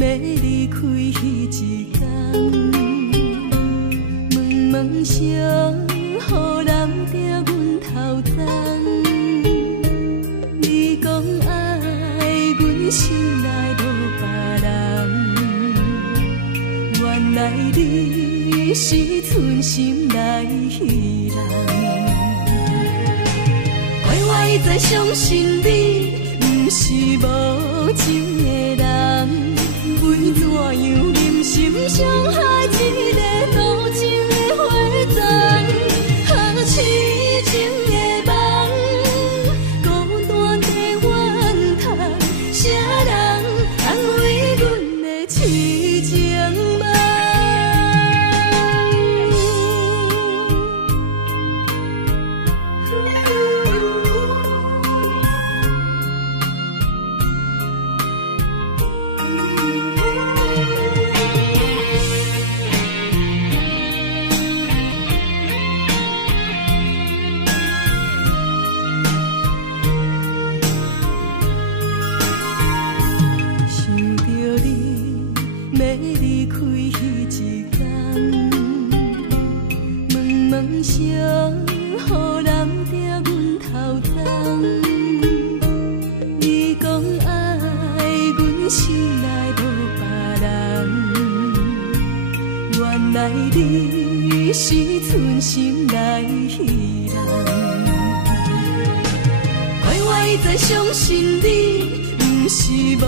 要离开彼一天，茫茫想，予人抓阮头鬃。你讲爱阮心内无别人，原来你是存心来戏人。怪我一再相信你，不是无情的人。为怎样忍心伤害一个多情的花丛？好痴情的梦，孤单的怨叹，谁人安慰阮的痴情梦？想，予人抓阮头鬃。你讲爱阮心内无别人，原来你是存心来戏人。怪我一再相信你，不是无